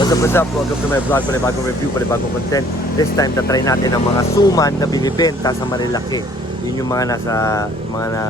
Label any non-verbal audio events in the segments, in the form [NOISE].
What's up, what's up? Welcome to my vlog, panibagong review, panibagong content. This time, tatry natin ang mga suman na binibenta sa Marilaki. Yun yung mga nasa, mga na,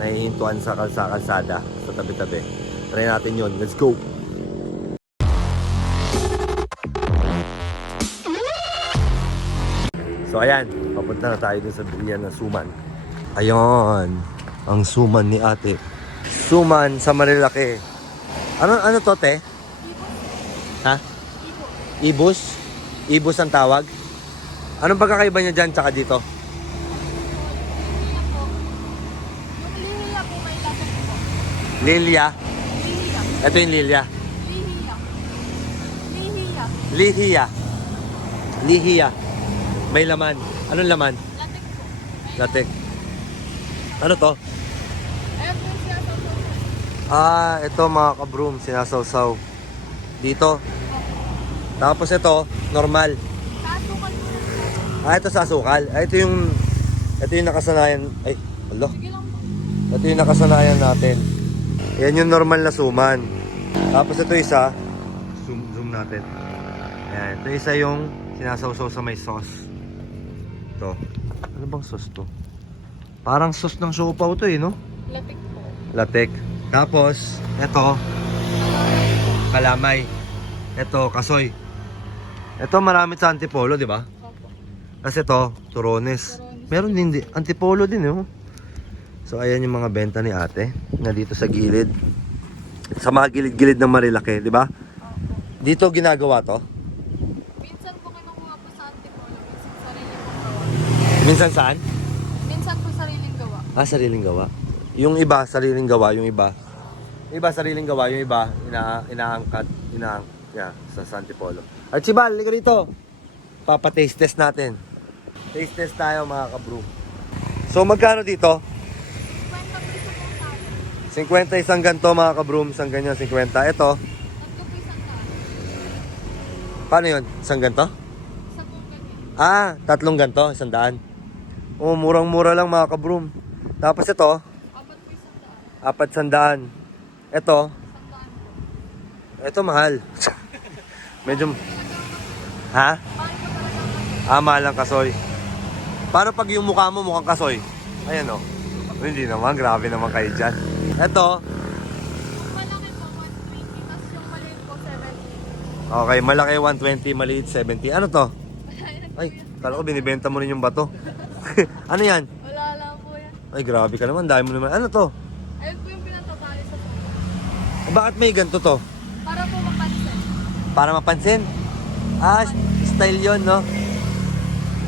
nahihintuan sa kalsa, kalsada, sa tabi-tabi. Try natin yun. Let's go! So ayan, papunta na tayo dun sa bilian ng suman. Ayan, ang suman ni ate. Suman sa Marilaki. Ano ano to, te? Ha? Ibus? Ibus ang tawag? Anong pagkakaiba niya dyan tsaka dito? Lilia? Ito yung lilia. Lihiya. Lihiya. May laman. Anong laman? Latik po. Latik. Ano to? Ah, ito mga kabroom, sinasawsaw. Dito. Tapos ito, normal. Ah, ito sa asukal. Ah, ito yung, ito yung nakasanayan. Ay, alo. Ito yung nakasanayan natin. Yan yung normal na suman. Tapos ito isa, zoom, zoom natin. Ayan, ito isa yung sinasawsaw sa may sauce. Ito. Ano bang sauce to? Parang sauce ng siopaw to eh, no? Latik po. Latek. Tapos, ito, kalamay. Ito, kasoy. Ito marami sa antipolo, di ba? Opo. Kasi ito, turones. Meron din, di- antipolo din, eh. oh. So, ayan yung mga benta ni ate na dito sa gilid. Sa mga gilid-gilid ng Marilaki, di ba? Opo. Dito ginagawa to. Minsan po kinukuha po sa antipolo. Minsan sariling gawa. Minsan saan? Minsan po sariling gawa. Ah, sariling gawa. Yung iba, sariling gawa. Yung iba, iba, sariling gawa. Yung iba, ina inaangkat, inaang, yeah, sa sa antipolo. Archibald, liga dito. Papa-taste test natin. Taste test tayo mga kabro. So, magkano dito? Kwenta po isa po sa akin. 50 isang ganto mga kabroom, isang ganyan 50. Ito, paano yun? Isang ganto? Ah, tatlong ganto, isang daan. Oh, murang-mura lang mga kabroom. Tapos ito, Apat sandaan. Ito, ito mahal. [LAUGHS] Medyo, ha? Po Ah, mahal ang kasoy. Paano pag yung mukha mo mukhang kasoy? Ayan o. Oh. Hindi naman, grabe naman kayo dyan. Ito, Yung malaki po, 120. Tapos yung maliit po, 70. okay, malaki 120, maliit 70. Ano to? Po Ay, kala ko binibenta mo rin yung bato. [LAUGHS] ano yan? Wala lang po yan. Ay, grabe ka naman. Dahil mo naman. Ano to? Ayun po yung pinatatali sa phone. Bakit may ganito to? Para po. Para mapansin? Ah, style yon no?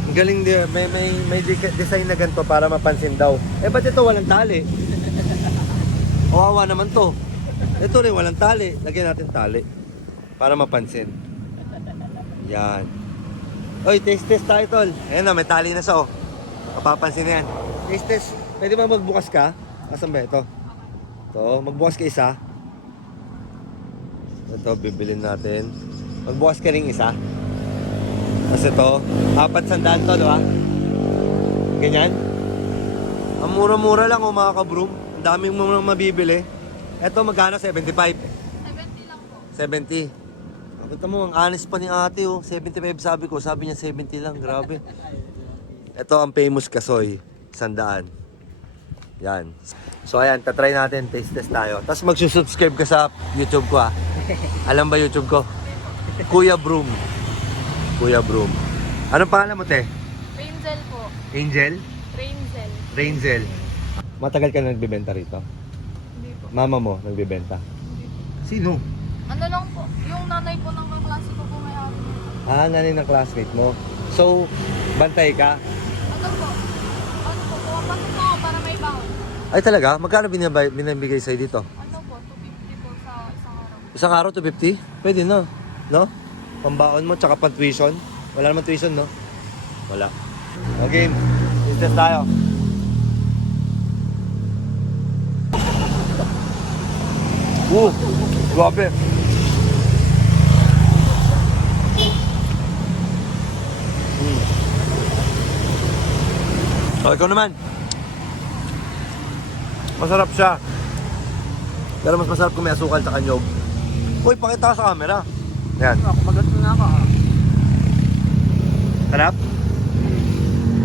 Ang galing din. May, may, may design na ganito para mapansin daw. Eh, ba't ito walang tali? Kawawa naman to. Ito rin, walang tali. Lagyan natin tali. Para mapansin. Yan. Oy, taste test tayo, tol. Ayan na, may tali na sa oh. Mapapansin na yan. Taste test. Pwede ba magbukas ka? Asan ba ito? Ito, magbukas ka isa. Ito, bibilin natin. Magbukas ka ring isa. Kasi ito, apat sandaan to, di ba? Ganyan. Ang mura-mura lang, oh, mga kabroom. Ang daming mo mabibili. Ito, magkano? 75. 70 lang po. 70. Nakita mo, ang honest pa ni ate, oh. 75 sabi ko. Sabi niya 70 lang. Grabe. Ito ang famous kasoy. Sandaan. Yan. So ayan, tatry natin. Taste test tayo. Tapos magsusubscribe ka sa YouTube ko, ah. [LAUGHS] Alam ba YouTube ko? Kuya Broom. Kuya Broom. Anong pangalan mo, te? Rainzel po. Angel? Rainzel. Rainzel. Matagal ka na nagbibenta rito? Hindi po. Mama mo nagbibenta? Hindi po. Sino? Ano lang po, yung nanay po ng kaklase ko po may ari. Ah, nanay ng classmate mo. So, bantay ka? Ano po? Ano po, pumapasok ako para. Ay talaga? Magkano binabay, binibigay sa'yo dito? Ano po, 250 po sa isang araw. Isang araw, 250? Pwede na. No? Pambaon mo, tsaka pang tuition. Wala naman tuition, no? Wala. Okay, business tayo. Woo! Grabe! Mm. O, ikaw naman. Masarap siya. Pero mas masarap kung may asukal sa kanyog. Uy, pakita ka sa camera. Yan. Ako, magat na ako. ah. Sarap?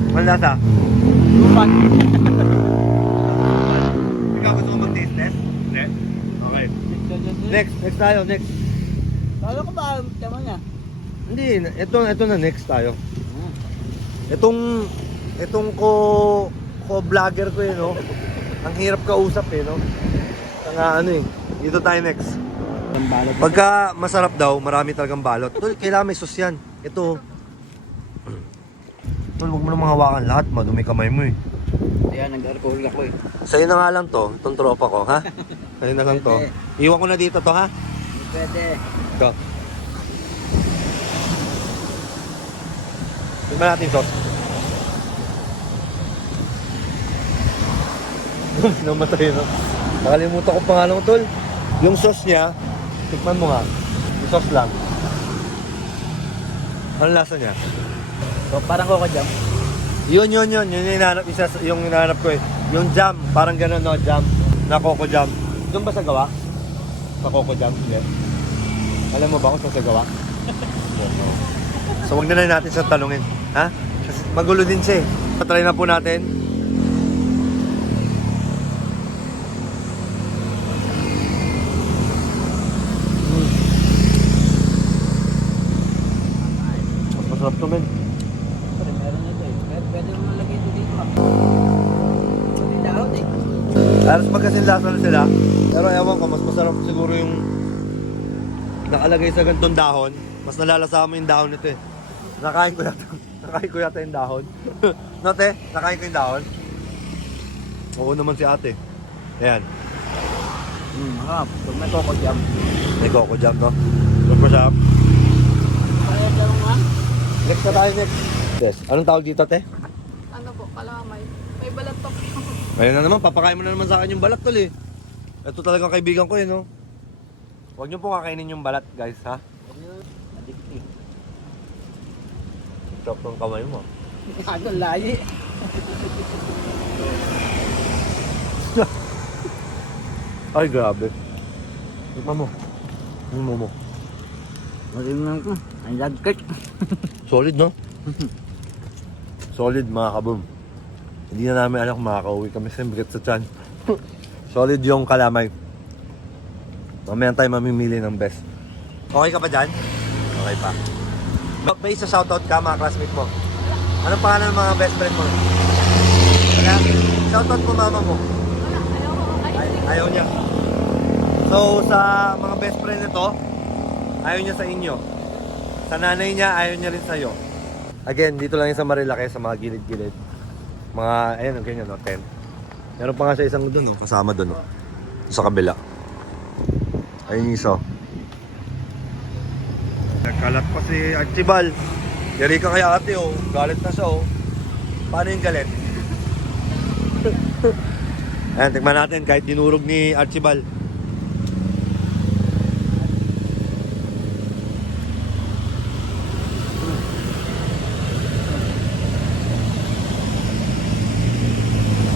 Ano lasa? Lupan. [LAUGHS] Ikaw gusto mo mag-taste test? Hindi? Okay. Next, next tayo, next. Kala ko ba, tama niya? Hindi, ito, ito na next tayo. Hmm. Itong, itong ko, ko vlogger ko eh, no? Ang hirap kausap eh, no? Nga ano eh. Dito tayo next. Pagka masarap daw, marami talagang balot. Tol, kailangan may sauce yan. Ito. [CLEARS THROAT] Tol, huwag mo namang hawakan lahat. Madumi kamay mo eh. Ayan, nag-alcohol ako eh. Sa'yo na nga lang to, itong tropa ko, ha? [LAUGHS] Sa'yo na lang to. Iwan ko na dito to, ha? Hindi pwede. Ito. Tignan natin sauce. [LAUGHS] Namatay, no? Nakalimutan ko pangalan ko, tol. Yung sauce niya, tikman mo nga. Yung sauce lang. Ano lasa niya? So, parang ko jam. Yun, yun, yun. Yun yung hinahanap, isa, sa- yung hinahanap ko eh. Yung jam, parang gano'n, no? Jam. Na coco jam. Doon ba sa gawa? Sa coco jam? Hindi. Alam mo ba kung saan sa gawa? [LAUGHS] so, wag na lang natin sa tanungin. Ha? Magulo din siya eh. Try na po natin. Mm. Mas masarap to, men. Pwede, meron nito eh. Pwede, pwede mo ito dito ah. Hindi daon eh. Halos magkasin lasa na sila. Pero ewan ko, mas masarap siguro yung nakalagay sa gantong dahon. Mas nalalasa mo yung dahon nito eh. Nakain ko yata, [LAUGHS] nakain ko yata yung dahon. [LAUGHS] no, te? Nakain ko yung dahon? Oo naman si ate. Ayan. Hmm, harap. Pag may coco jam. May coco jam, no? Mas masarap. Kaya daw nga. Next na tayo next. Yes. Anong tawag dito, te? Ano po, kalamay. May balat pa po. [LAUGHS] Ayun na naman, papakain mo na naman sa akin yung balat tol eh. Ito talagang kaibigan ko eh, no? Huwag niyo po kakainin yung balat, guys, ha? Addictive. Chop ng kamay mo. Ano, layi. Ay, grabe. Tignan mo. Tignan mo mo. Marimang ko. Ang lagkit. Solid, no? [LAUGHS] Solid, mga kaboom. Hindi na namin alam kung makakauwi kami sa bigat sa chan. [LAUGHS] Solid yung kalamay. Mamaya tayo mamimili ng best. Okay ka pa dyan? Okay pa. Ma- May isa shoutout ka mga classmate mo. Anong pangalan ng mga best friend mo? Wala. Shoutout mo mama mo. Wala, ayaw ayaw niya. So, sa mga best friend nito, ayaw niya sa inyo. Sa nanay niya, ayaw niya rin sa'yo. Again, dito lang yung sa Marilake, sa mga gilid-gilid. Mga, ayun, ganyan, no, tent. Meron pa nga siya isang doon, no, kasama doon, no, sa kabila. Ayun yung isa. Nagkalat pa si Archibal. Yari ka kay ate, oh. Galit na siya, oh. Paano yung galit? [LAUGHS] Ayan, tignan natin kahit dinurog ni Archibald.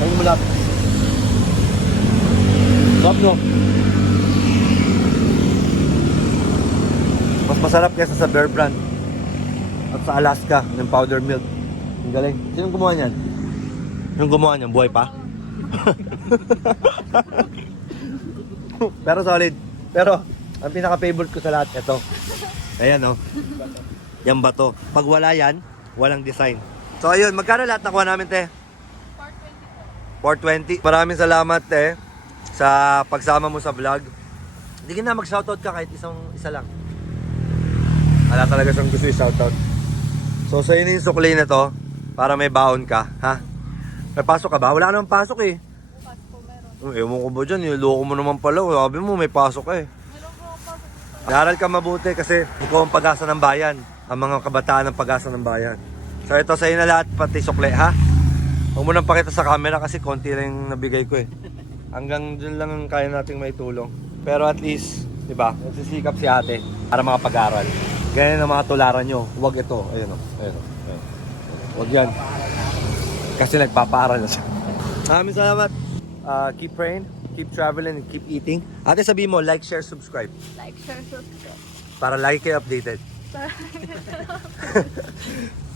Ayun mo lapit. Sarap no? Mas masarap kaysa sa Bear Brand. At sa Alaska, ng powder milk. Ang galing. Sinong gumawa niyan? Yung gumawa niyan, buhay pa? [LAUGHS] Pero solid. Pero, ang pinaka-favorite ko sa lahat, ito. Ayan, oh. Yan ba to? Pag wala yan, walang design. So, ayun. Magkano lahat nakuha namin, te? part 20 po. 420. Maraming salamat, te, sa pagsama mo sa vlog. Hindi na mag-shoutout ka kahit isang isa lang. Wala talaga siyang gusto i-shoutout. So, sa inyo yung sukli na to, para may baon ka, ha? May pasok ka ba? Wala namang pasok eh. Bukas po meron. Oh, Ewan ko ba dyan, niloko mo naman pala. Sabi mo, may pasok eh. Meron po pasok. Naaral ka mabuti kasi ikaw ang pag-asa ng bayan. Ang mga kabataan ng pag-asa ng bayan. So ito sa na lahat, pati sukle ha. Huwag mo nang pakita sa camera kasi konti lang yung nabigay ko eh. Hanggang dun lang ang kaya nating may tulong. Pero at least, di ba, nagsisikap si ate para makapag-aral. Ganyan ang mga tularan nyo. Huwag ito. Ayun o. Ayun o. Ayun. Huwag yan. Kasi nagpapaaral na siya. Maraming salamat. Uh, keep praying, keep traveling, and keep eating. Ate sabi mo, like, share, subscribe. Like, share, subscribe. Para lagi kayo updated. [LAUGHS]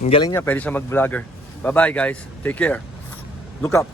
Ang galing niya, pwede siya mag-vlogger. Bye-bye guys. Take care. Look up.